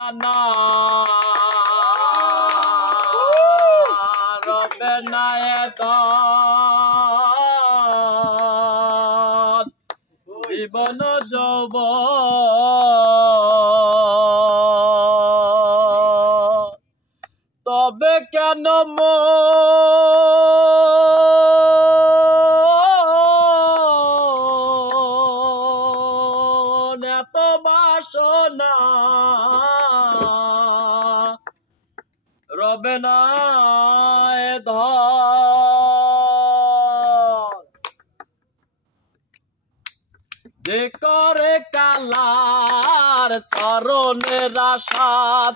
না রবে না এত জীবন যৌবন তবে কেন মন এত বাসনা রবে না এ ধন যে করে কালার চরণের আশা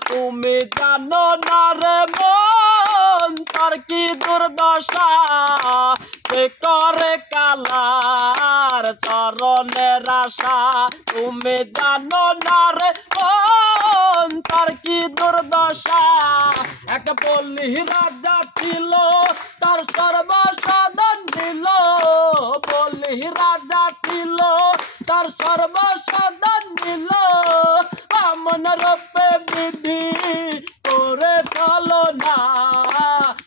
তুমি জানো না রে মন তার কি দুর্দশা যে করে কালার চরণের আশা তুমি জানো না রে মন তার কি দুর্দশা এক পল্লী রাজা ছিল তার সর্বসাধন দিল পল্লী রাজা ছিল তার সর্বসাধন দিল বামন রূপে বিধি করে চলো না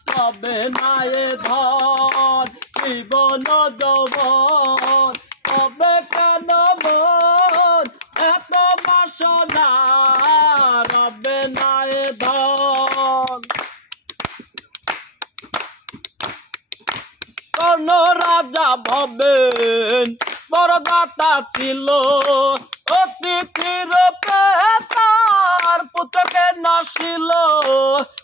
তবে না এ ধন জীবন যৌবন তবে কেন মন এত বাসনা রবে না এ ধন কোন রাজা ভবেন বড়দাতা ছিল অতিথির তার পুত্রকে নাসিল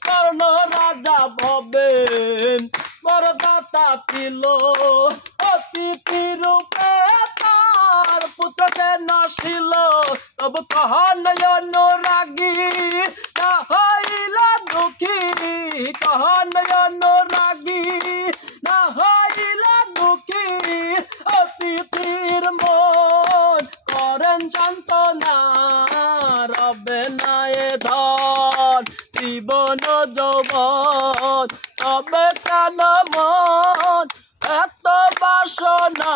কোন রাজা ভবেন বড়দাতা ছিল অতিথির তার পুত্রকে নাসিল তবু কহন অনুরাগী না হইলা দুঃখী কহন অনুরাগী না হইলা দুঃখী অতিথির মন করেন যন্ত্রণা রবে না এ ধন জীবন যৌবন তবে কেন মন এত বাসনা